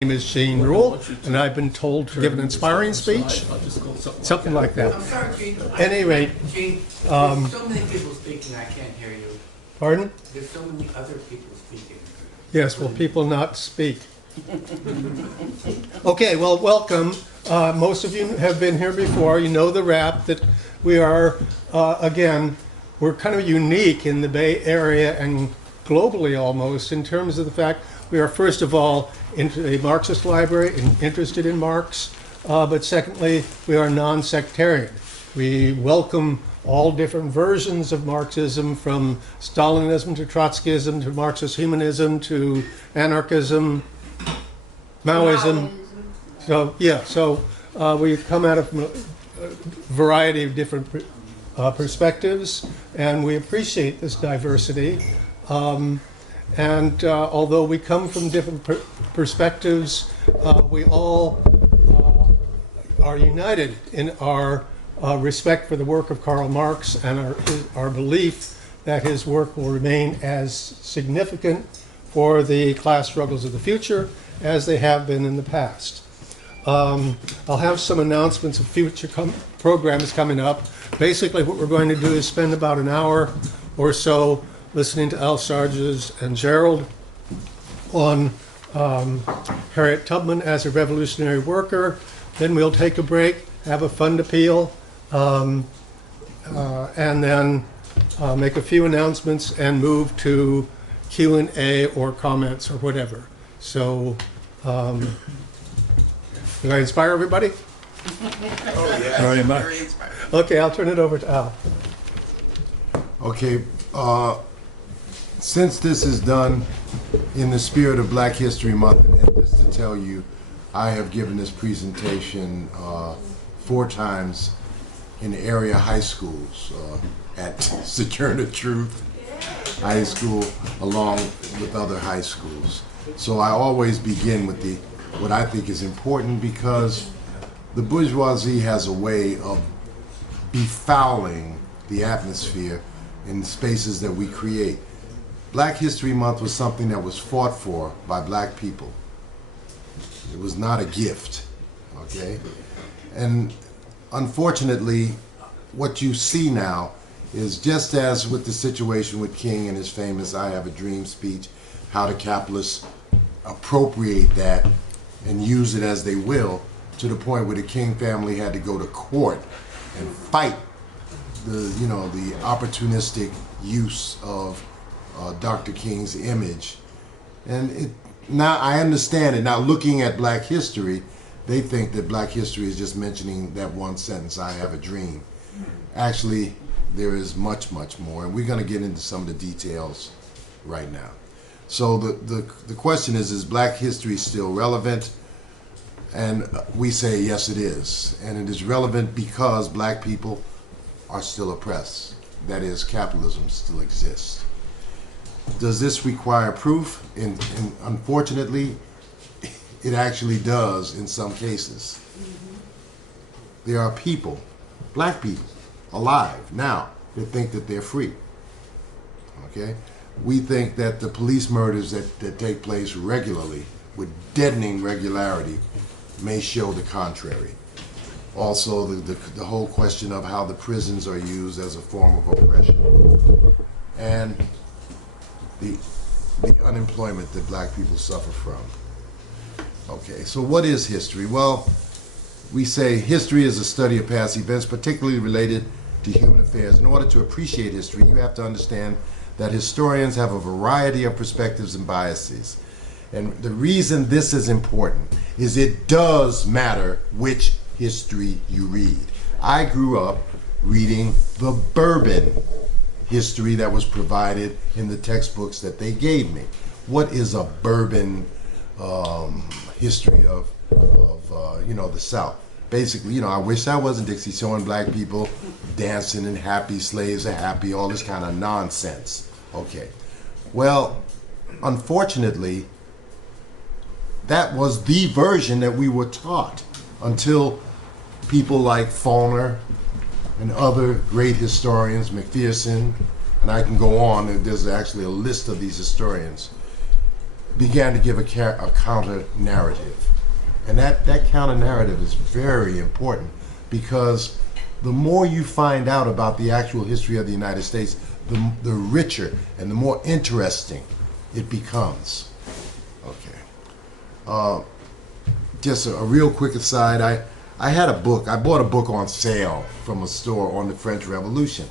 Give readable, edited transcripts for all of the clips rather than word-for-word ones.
name is Gene Rule, and I've been told to give an inspiring speech, something like that. I'm sorry, Gene. At any rate, Gene, there's so many people speaking, I can't hear you. pardon? There's so many other people speaking. Yes, will people not speak? Okay, well, welcome. Most of you have been here before. You know the rap that we are, again, we're kind of unique in the Bay Area and globally almost in terms of the fact we are, first of all, into a Marxist library and interested in Marx, but secondly, we are non-sectarian. We welcome all different versions of Marxism, from Stalinism to Trotskyism to Marxist humanism to anarchism, Maoism. So, yeah, so we come at it from a variety of different perspectives, and we appreciate this diversity. And although we come from different perspectives, we all are united in our respect for the work of Karl Marx and our belief that his work will remain as significant for the class struggles of the future as they have been in the past. I'll have some announcements of future programs coming up. Basically, what we're going to do is spend about an hour or so listening to Sargis and Gerald on Harriet Tubman as a revolutionary worker. Then we'll take a break, have a fund appeal, and then make a few announcements and move to Q&A or comments or whatever. So, did I inspire everybody? Oh, yeah. Very much. Very inspiring. Okay, I'll turn it over to Al. Okay, since this is done in the spirit of Black History Month, and just to tell you, I have given this presentation 4 times in area high schools, at Sojourner Truth High School, along with other high schools. So I always begin with what I think is important, because the bourgeoisie has a way of befouling the atmosphere in spaces that we create. Black History Month was something that was fought for by black people. It was not a gift, okay? And unfortunately, what you see now is, just as with the situation with King and his famous "I Have a Dream" speech, how the capitalists appropriate that and use it as they will, to the point where the King family had to go to court and fight the opportunistic use of Dr. King's image. And now I understand it. Now, looking at Black history, they think that Black history is just mentioning that one sentence, "I have a dream." Actually, there is much, much more, and we're going to get into some of the details right now. So the question is Black history still relevant? And we say yes, it is. And it is relevant because black people are still oppressed. That is, capitalism still exists. Does this require proof? And unfortunately, it actually does in some cases. There are people, black people, alive now that think that they're free. Okay? We think that the police murders that take place regularly, with deadening regularity, may show the contrary. Also, the whole question of how the prisons are used as a form of oppression, and the unemployment that black people suffer from. Okay, so what is history? Well, we say history is a study of past events, particularly related to human affairs. In order to appreciate history, you have to understand that historians have a variety of perspectives and biases. And the reason this is important is it does matter which history you read. I grew up reading the bourbon history that was provided in the textbooks that they gave me. What is a bourbon history of the South? Basically, I wish I wasn't Dixie, showing black people dancing and happy, slaves are happy, all this kind of nonsense. Okay. Well, unfortunately, that was the version that we were taught until people like Faulkner and other great historians, McPherson, and I can go on, there's actually a list of these historians, began to give a counter narrative. And that counter narrative is very important, because the more you find out about the actual history of the United States, the richer and the more interesting it becomes. Okay. Just a real quick aside, I had a book. I bought a book on sale from a store on the French Revolution.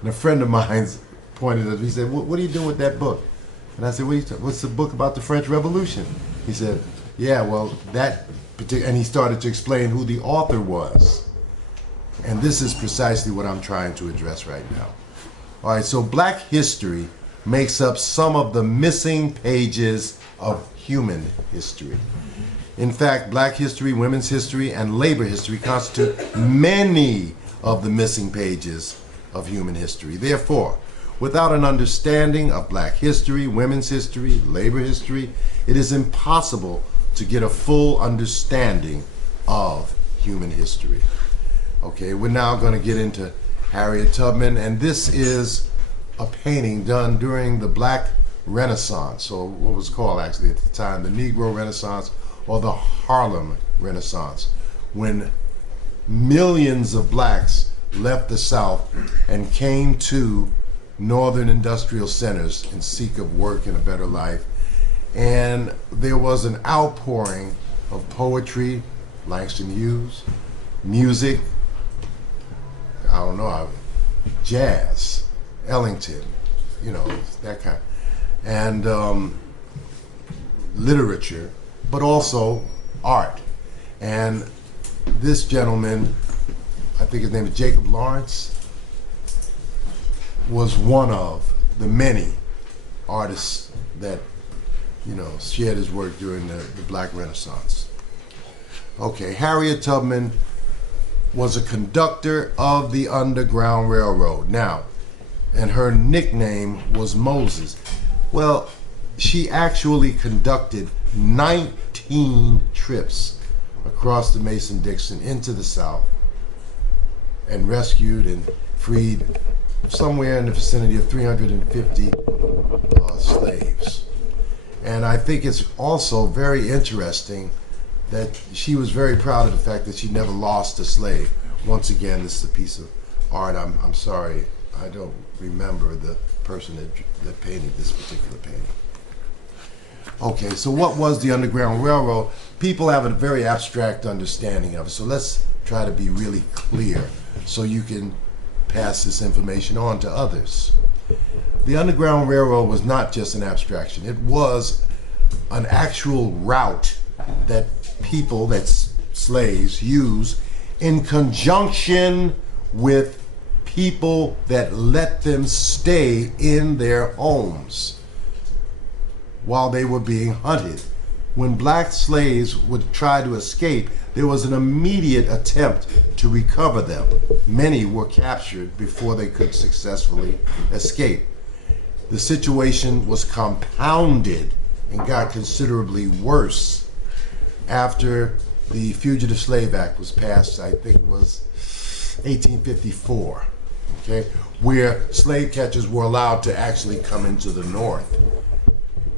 And a friend of mine pointed at me, he said, what are you doing with that book? And I said, what's the book about the French Revolution? He said, yeah, well, that particular, and he started to explain who the author was. And this is precisely what I'm trying to address right now. All right, so Black history makes up some of the missing pages of human history. In fact, Black history, women's history, and labor history constitute many of the missing pages of human history. Therefore, without an understanding of Black history, women's history, labor history, it is impossible to get a full understanding of human history. Okay, we're now going to get into Harriet Tubman, and this is a painting done during the Black Renaissance, or what was called actually at the time the Negro Renaissance or the Harlem Renaissance, when millions of blacks left the South and came to northern industrial centers in seek of work and a better life. And there was an outpouring of poetry, Langston Hughes, music, I don't know, jazz, Ellington, you know, that kind, and literature, but also art. And this gentleman, I think his name is Jacob Lawrence, was one of the many artists that, you know, shared his work during the Black Renaissance. Okay, Harriet Tubman was a conductor of the Underground Railroad. Now, and her nickname was Moses. Well, she actually conducted 19 trips across the Mason-Dixon into the South and rescued and freed somewhere in the vicinity of 350 slaves. And I think it's also very interesting that she was very proud of the fact that she never lost a slave. Once again, this is a piece of art. I'm sorry, I don't remember the person that painted this particular painting. Okay, so what was the Underground Railroad? People have a very abstract understanding of it, so let's try to be really clear so you can pass this information on to others. The Underground Railroad was not just an abstraction. It was an actual route that people, that slaves, use in conjunction with people that let them stay in their homes while they were being hunted. When black slaves would try to escape, there was an immediate attempt to recover them. Many were captured before they could successfully escape. The situation was compounded and got considerably worse after the Fugitive Slave Act was passed. I think it was 1854, okay, where slave catchers were allowed to actually come into the North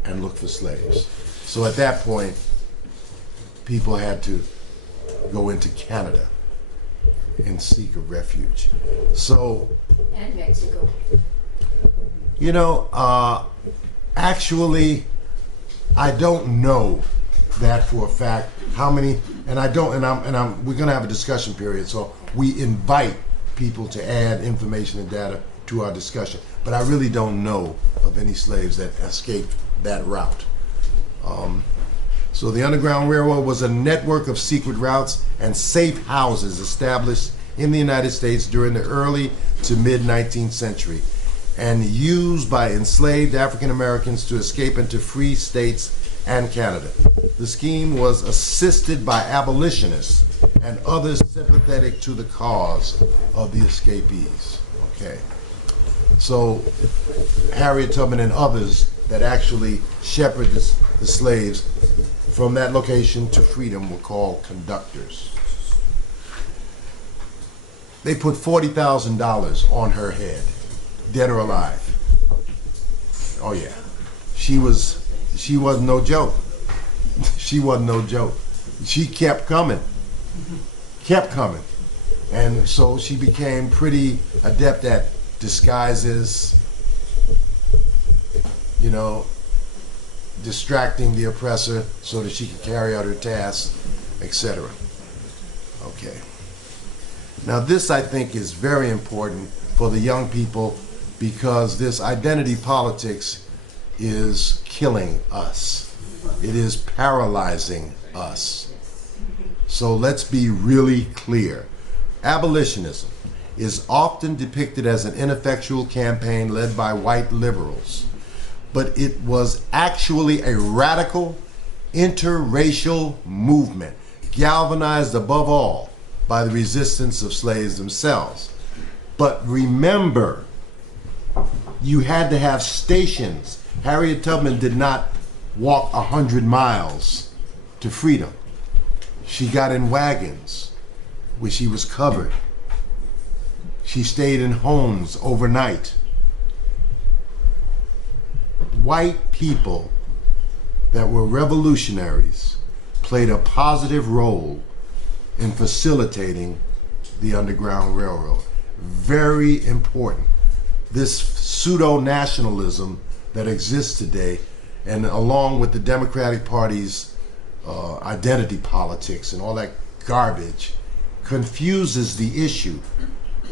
and look for slaves. So at that point, people had to go into Canada and seek a refuge. So, and Mexico. You know, actually, I don't know that for a fact how many, and we're gonna have a discussion period, so we invite people to add information and data to our discussion. But I really don't know of any slaves that escaped that route. So the Underground Railroad was a network of secret routes and safe houses established in the United States during the early to mid-19th century and used by enslaved African Americans to escape into free states and Canada. The scheme was assisted by abolitionists and others sympathetic to the cause of the escapees. Okay. So Harriet Tubman and others that actually shepherded the slaves from that location to freedom were called conductors. They put $40,000 on her head, dead or alive. Oh yeah. She she wasn't no joke. She wasn't no joke. She kept coming. Kept coming. And so she became pretty adept at disguises, you know, distracting the oppressor so that she could carry out her tasks, etc. Okay. Now this, I think, is very important for the young people because this identity politics is killing us. It is paralyzing us. So let's be really clear. Abolitionism is often depicted as an ineffectual campaign led by white liberals, but it was actually a radical interracial movement, galvanized above all by the resistance of slaves themselves. But remember, you had to have stations. Harriet Tubman did not walk 100 miles to freedom. She got in wagons where she was covered. She stayed in homes overnight. White people that were revolutionaries played a positive role in facilitating the Underground Railroad. Very important. This pseudo-nationalism that exists today, and along with the Democratic Party's identity politics and all that garbage, confuses the issue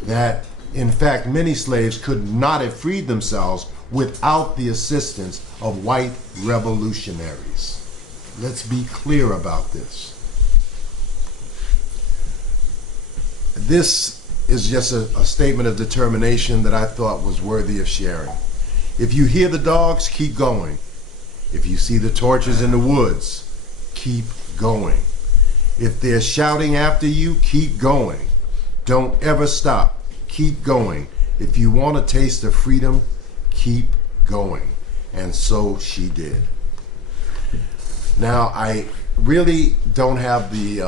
that, in fact, many slaves could not have freed themselves without the assistance of white revolutionaries. Let's be clear about this. This is just a statement of determination that I thought was worthy of sharing. If you hear the dogs, keep going. If you see the torches in the woods, keep going. If they're shouting after you, keep going. Don't ever stop. Keep going. If you want a taste of freedom, keep going. And so she did. Now, I really don't have the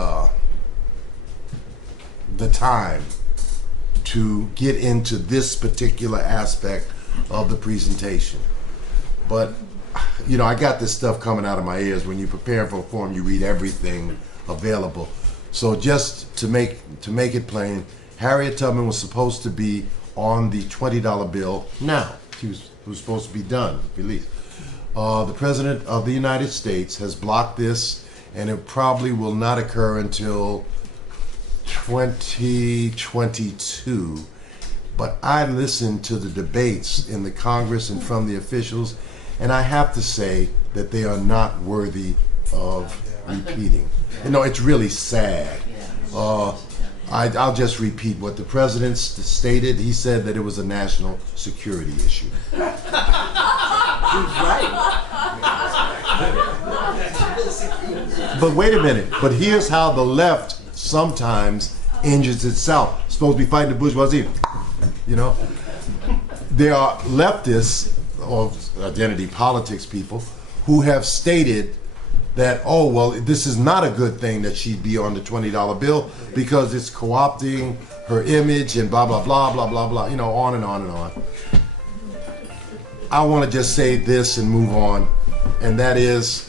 time to get into this particular aspect of the presentation. But, you know, I got this stuff coming out of my ears. When you prepare for a forum, you read everything available. So just to make it plain, Harriet Tubman was supposed to be on the $20 bill now. She was supposed to be done, released. The President of the United States has blocked this, and it probably will not occur until 2022. But I listened to the debates in the Congress and from the officials, and I have to say that they are not worthy of repeating. You know, it's really sad. I'll just repeat what the President stated. He said that it was a national security issue. He's right. But wait a minute. But here's how the left sometimes injures itself. It's supposed to be fighting the bourgeoisie. You know? There are leftists, or identity politics people, who have stated that, oh, well, this is not a good thing that she'd be on the $20 bill because it's co-opting her image and blah, blah, blah, blah, blah, blah, you know, on and on and on. I want to just say this and move on, and that is,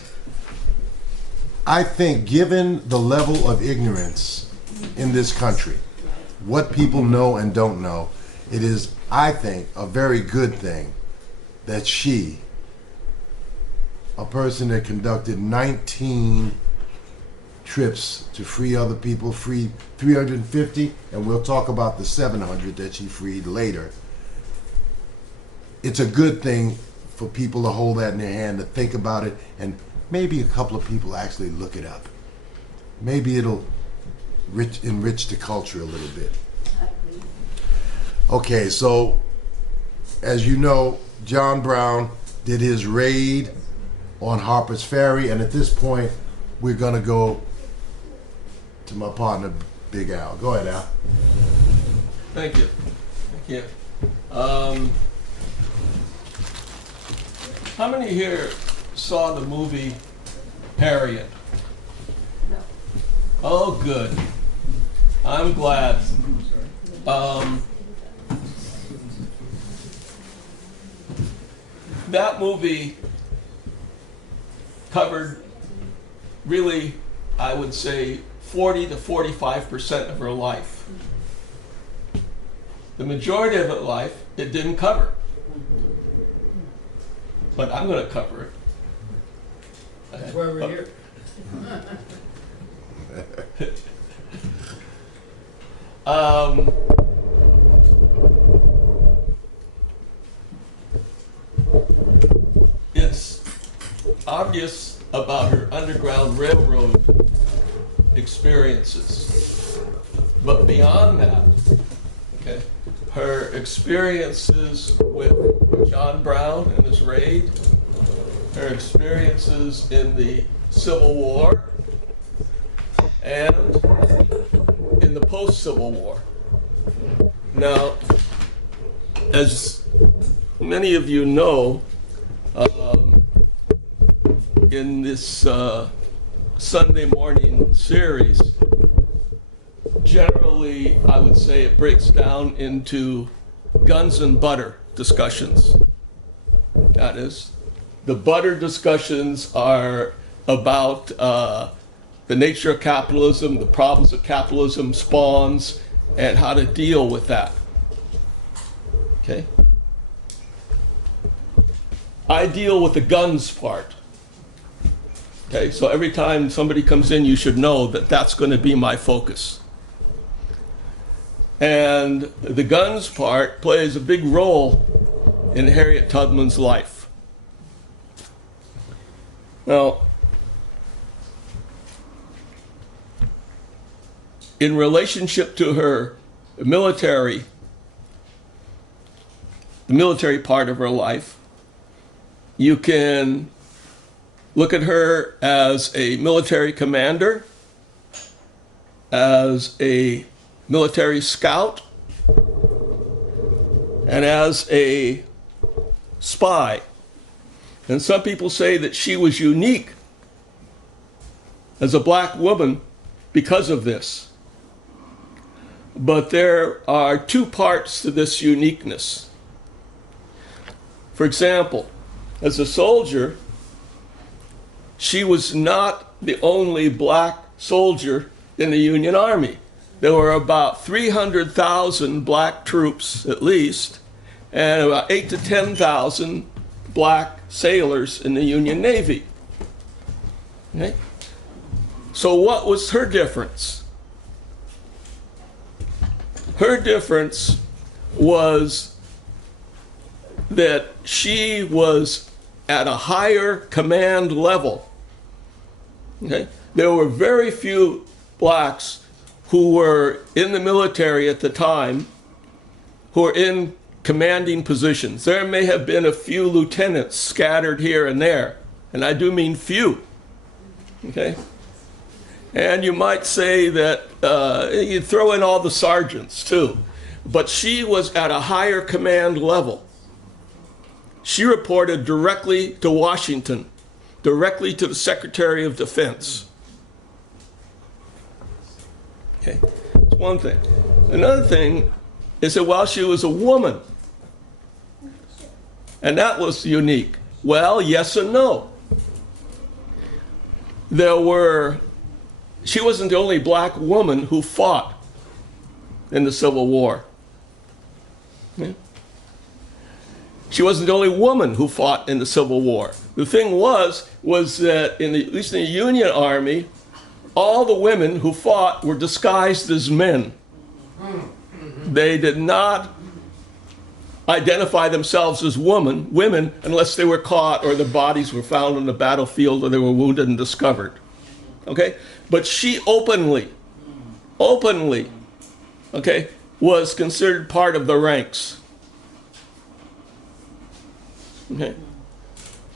I think given the level of ignorance in this country, what people know and don't know, it is, I think, a very good thing that she, a person that conducted 19 trips to free other people, freed 350, and we'll talk about the 700 that she freed later. It's a good thing for people to hold that in their hand, to think about it, and maybe a couple of people actually look it up. Maybe it'll enrich the culture a little bit. Okay, so as you know, John Brown did his raid on Harper's Ferry, and at this point, we're gonna go to my partner, Big Al. Go ahead, Al. Thank you. Thank you. How many here saw the movie Harriet? No. Oh, good. I'm glad. That movie covered really, I would say, 40 to 45% of her life. The majority of her life, it didn't cover. But I'm going to cover it. That's why we're here. It's obvious about her Underground Railroad experiences. But beyond that, okay, her experiences with John Brown and his raid, her experiences in the Civil War, and in the post-Civil War. Now, as many of you know, in this Sunday morning series, generally, I would say it breaks down into guns and butter discussions. That is, the butter discussions are about the nature of capitalism, the problems that capitalism spawns, and how to deal with that. Okay? I deal with the guns part. Okay, so every time somebody comes in, you should know that that's going to be my focus. And the guns part plays a big role in Harriet Tubman's life. Now, in relationship to her military, the military part of her life, you can look at her as a military commander, as a military scout, and as a spy. And some people say that she was unique as a black woman because of this. But there are two parts to this uniqueness. For example, as a soldier, she was not the only black soldier in the Union Army. There were about 300,000 black troops, at least, and about 8,000 to 10,000 black sailors in the Union Navy. Okay? So what was her difference? Her difference was that she was at a higher command level. Okay? There were very few blacks who were in the military at the time who were in commanding positions. There may have been a few lieutenants scattered here and there, and I do mean few. Okay? And you might say that you throw in all the sergeants too, but she was at a higher command level. She reported directly to Washington, directly to the Secretary of Defense. Okay, that's one thing. Another thing is that while she was a woman, and that was unique. Well, yes and no. She wasn't the only black woman who fought in the Civil War. Yeah. She wasn't the only woman who fought in the Civil War. The thing was that at least in the Union Army, all the women who fought were disguised as men. They did not identify themselves as women unless they were caught or their bodies were found on the battlefield or they were wounded and discovered. Okay? But she openly, okay, was considered part of the ranks. Okay?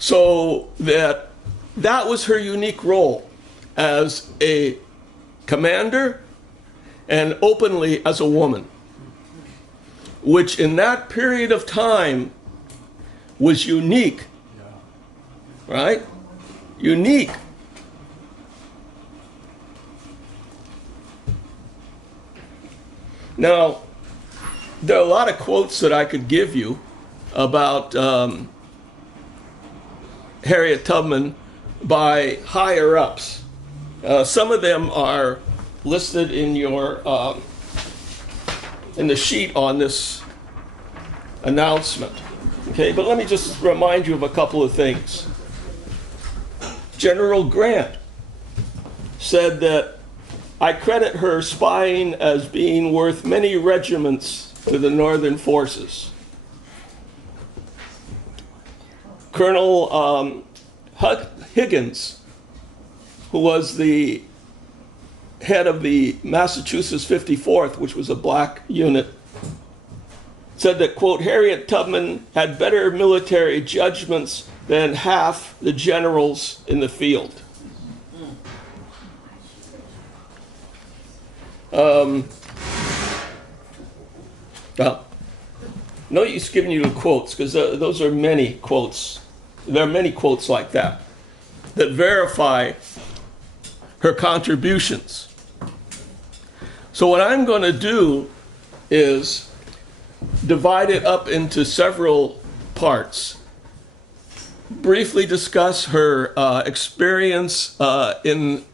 So that was her unique role as a commander and openly as a woman, which in that period of time was unique, right? Unique. Now, there are a lot of quotes that I could give you about Harriet Tubman by higher ups. Some of them are listed in your in the sheet on this announcement. Okay, but let me just remind you of a couple of things. General Grant said that I credit her spying as being worth many regiments to the Northern forces. Colonel Higgins, who was the head of the Massachusetts 54th, which was a black unit, said that, quote, Harriet Tubman had better military judgments than half the generals in the field. Well, no use giving you the quotes, because those are many quotes. There are many quotes like that that verify her contributions. So what I'm going to do is divide it up into several parts. Briefly discuss her experience in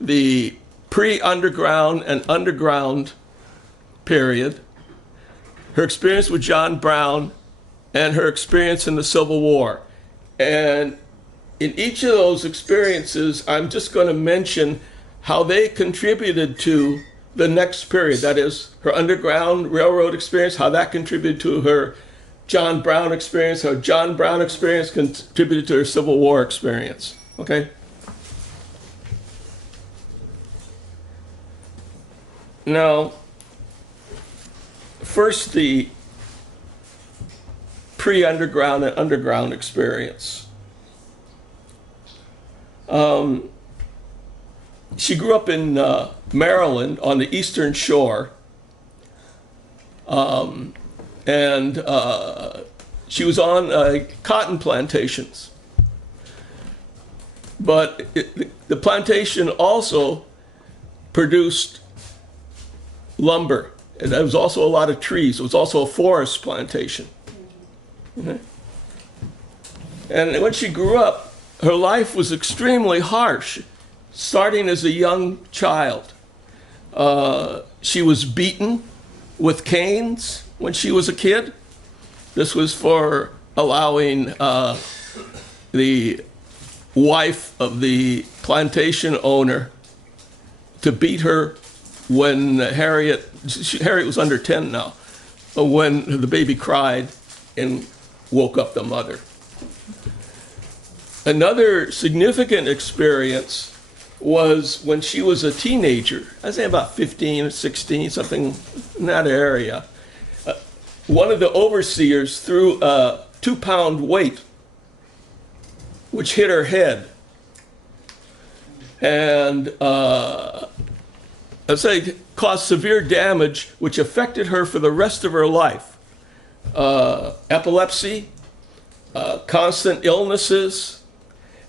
the pre-underground and underground period, her experience with John Brown, and her experience in the Civil War. And in each of those experiences, I'm just going to mention how they contributed to the next period. That is, her Underground Railroad experience, how that contributed to her John Brown experience, how John Brown experience contributed to her Civil War experience. Okay? Now, first the pre-underground and underground experience. She grew up in Maryland on the Eastern Shore, and she was on cotton plantations. But the plantation also produced lumber. And there was also a lot of trees. It was also a forest plantation. Okay. And when she grew up, her life was extremely harsh, starting as a young child. She was beaten with canes when she was a kid. This was for allowing the wife of the plantation owner to beat her when Harriet was under 10 now, when the baby cried and woke up the mother. Another significant experience was when she was a teenager, I'd say about 15 or 16, something in that area. One of the overseers threw a 2-pound weight, which hit her head. And I'd say caused severe damage, which affected her for the rest of her life. Epilepsy, constant illnesses,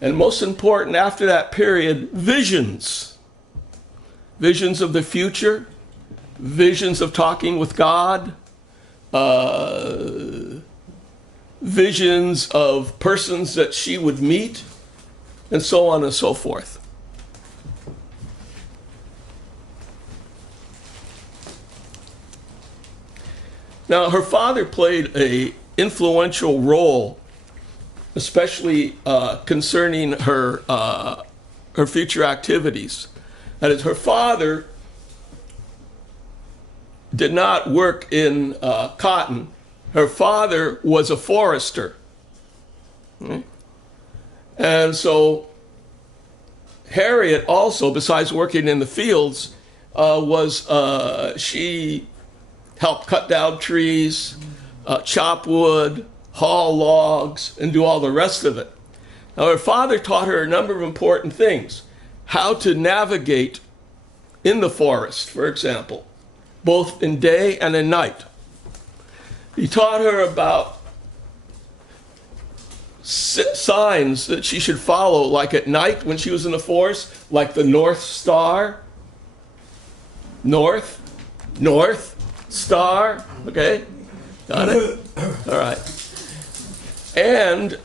and most important after that period, visions. Visions of the future, visions of talking with God, visions of persons that she would meet, and so on and so forth. Now, her father played an influential role, especially concerning her future activities. That is, her father did not work in cotton. Her father was a forester. Okay? And so Harriet also, besides working in the fields, she helped cut down trees, chop wood, haul logs, and do all the rest of it. Now, her father taught her a number of important things. How to navigate in the forest, for example, both in day and in night. He taught her about signs that she should follow, like at night when she was in the forest, like the North Star. North Star, okay? Got it? All right. And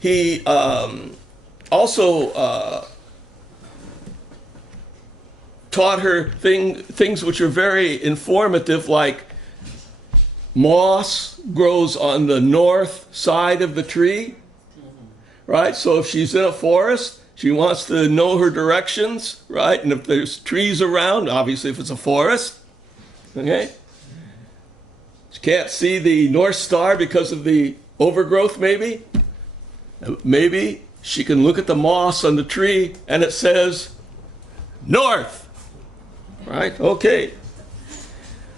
he also taught her things which are very informative, like moss grows on the north side of the tree, right? So if she's in a forest, she wants to know her directions, right? And if there's trees around, obviously if it's a forest, okay? She can't see the North Star because of the overgrowth, maybe. Maybe she can look at the moss on the tree and it says north, right? Okay.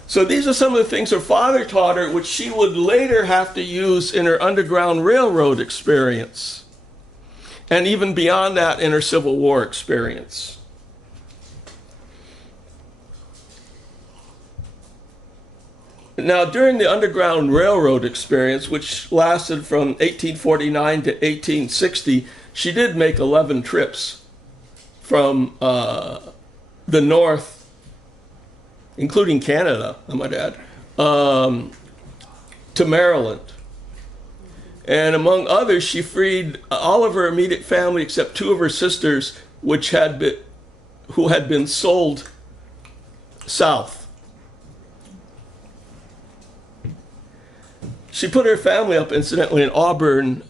So these are some of the things her father taught her, which she would later have to use in her Underground Railroad experience, and even beyond that in her Civil War experience. Now, during the Underground Railroad experience, which lasted from 1849 to 1860, she did make 11 trips from the north, including Canada, I might add, to Maryland. And among others, she freed all of her immediate family except two of her sisters, who had been sold south. She put her family up, incidentally, in Auburn,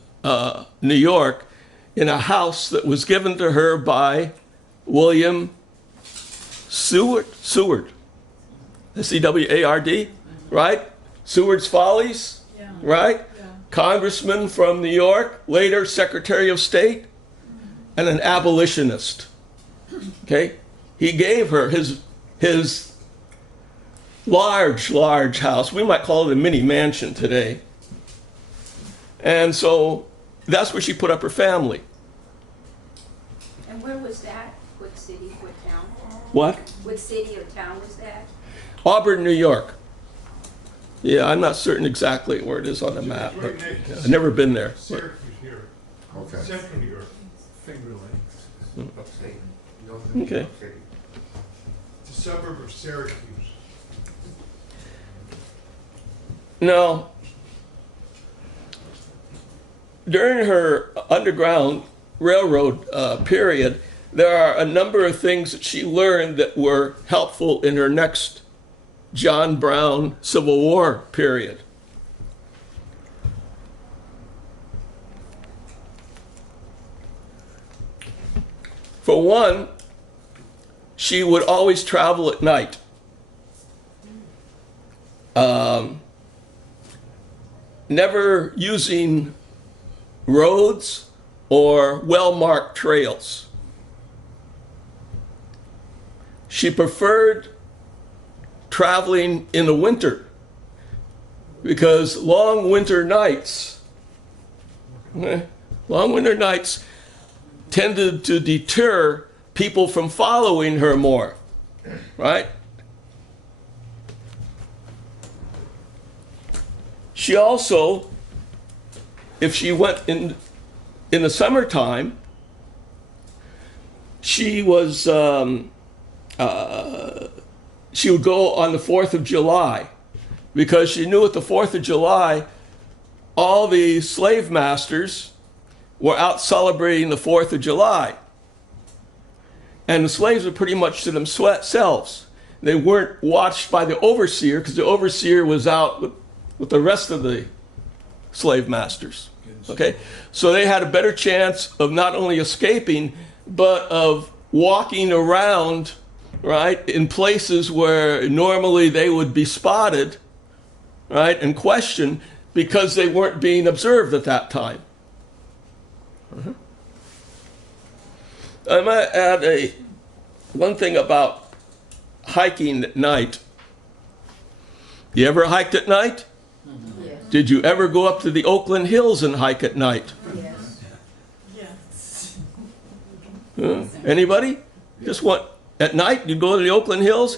New York, in a house that was given to her by William Seward, S-E-W-A-R-D, right? Seward's Follies, right? Yeah. Congressman from New York, later Secretary of State, and an abolitionist, okay? He gave her his large house. We might call it a mini mansion today. And so that's where she put up her family. And where was that? What city, what town? What? What city or town was that? Auburn, New York. Yeah, I'm not certain exactly where it is on the map, but I've never been there. Syracuse, New York. Okay. Central New York. Finger Lakes. Upstate. Okay. It's a suburb of Syracuse. Now, during her Underground Railroad period, there are a number of things that she learned that were helpful in her next John Brown Civil War period. For one, she would always travel at night. Never using roads or well-marked trails. She preferred traveling in the winter because long winter nights tended to deter people from following her more, right? She also, if she went in the summertime, she was she would go on the 4th of July because she knew at the 4th of July all the slave masters were out celebrating the 4th of July. And the slaves were pretty much to themselves. They weren't watched by the overseer because the overseer was out with the rest of the slave masters, okay? So they had a better chance of not only escaping, but of walking around, right, in places where normally they would be spotted, right, and questioned because they weren't being observed at that time. I might add one thing about hiking at night. You ever hiked at night? Yes. Did you ever go up to the Oakland Hills and hike at night? Yes. Yes. Anybody? Just what? At night, you go to the Oakland Hills?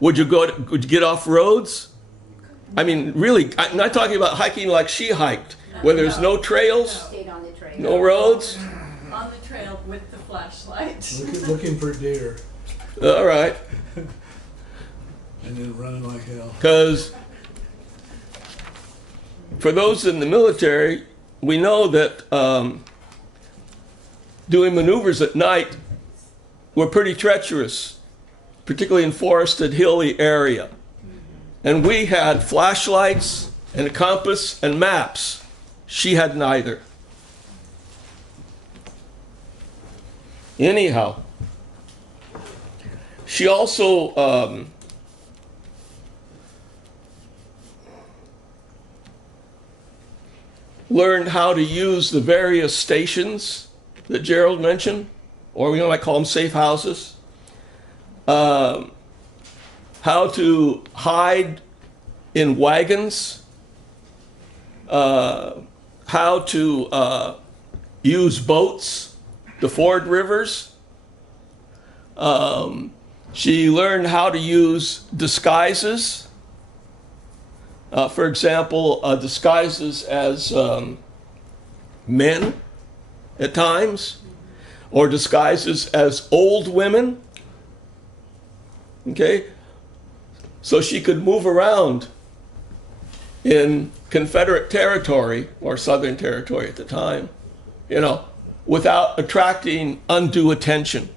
Would you get off roads? I mean, really, I'm not talking about hiking like she hiked, where there's no trails, Stayed on the trail. no roads. On the trail with the flashlight. Looking for deer All right, and then running like hell. because for those in the military, we know that doing maneuvers at night were pretty treacherous, particularly in forested, hilly area. And we had flashlights and a compass and maps. She had neither. Anyhow, she also learned how to use the various stations that Gerald mentioned, or we might call them safe houses. How to hide in wagons. How to use boats to ford rivers. She learned how to use disguises. For example, disguises as men at times, or disguises as old women. Okay? So she could move around in Confederate territory, or Southern territory at the time, you know, without attracting undue attention.